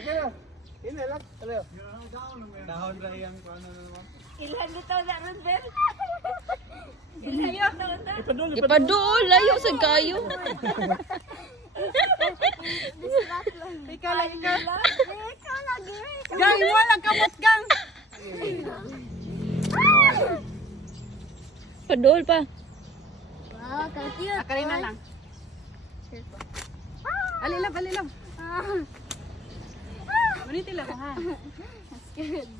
Okay na. Ini lang. Ano? Dahon ra yang ano naman. Ilan dito na ron, Ben? Ilayo na ron. Ipaduol, layo sa kayo. Ikaw lang, ikaw lang. Ikaw lagi. Gang, wala kamot gang. Paduol pa. Wow, ka-cute. Karina lang. Alilab, alilab. Maniti lang ha. Scared.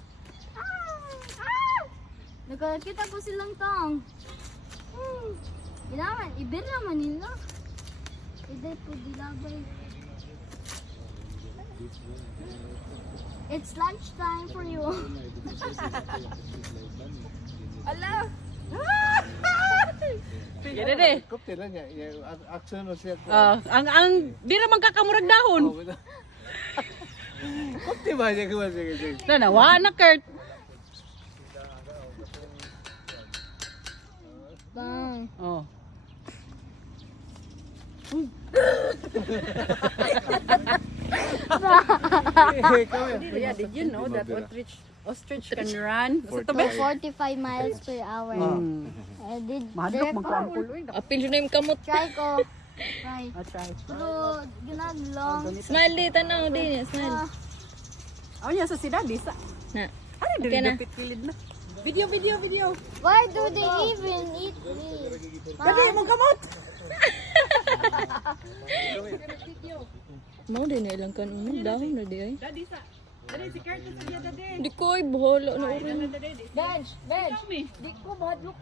Nakakita ko silang tong. Kailangan, ibir naman nila. Iday po dilabay. It's lunchtime for you. Ala! Yan na Kopte lang niya. Action o siya. ang di naman kakamurag dahon. Kopte ba niya gawa siya? Nanawa na, Kurt. Bang. Oh. Yeah, did you know that ostrich can run? Sa to ba? 45 miles per hour. Did Madlok magkuampuloy. Apil yun na yung kamot. try ko. Try. I'll try. Pero ginaglang. Smile di, tanaw din. Smile. Aw niya sa sida bisa. Na. Ano Okay dili na. dapit kilid na. Video, video, video. Why do they even eat me? Dali mo kamot. Mau din na ilang kan dahon na di ay. Dadi sa. Dadi si Kurt sa dia dadi. Di ko ay bahala na orin. Dadi. Bench, bench. Di ko bahadlok.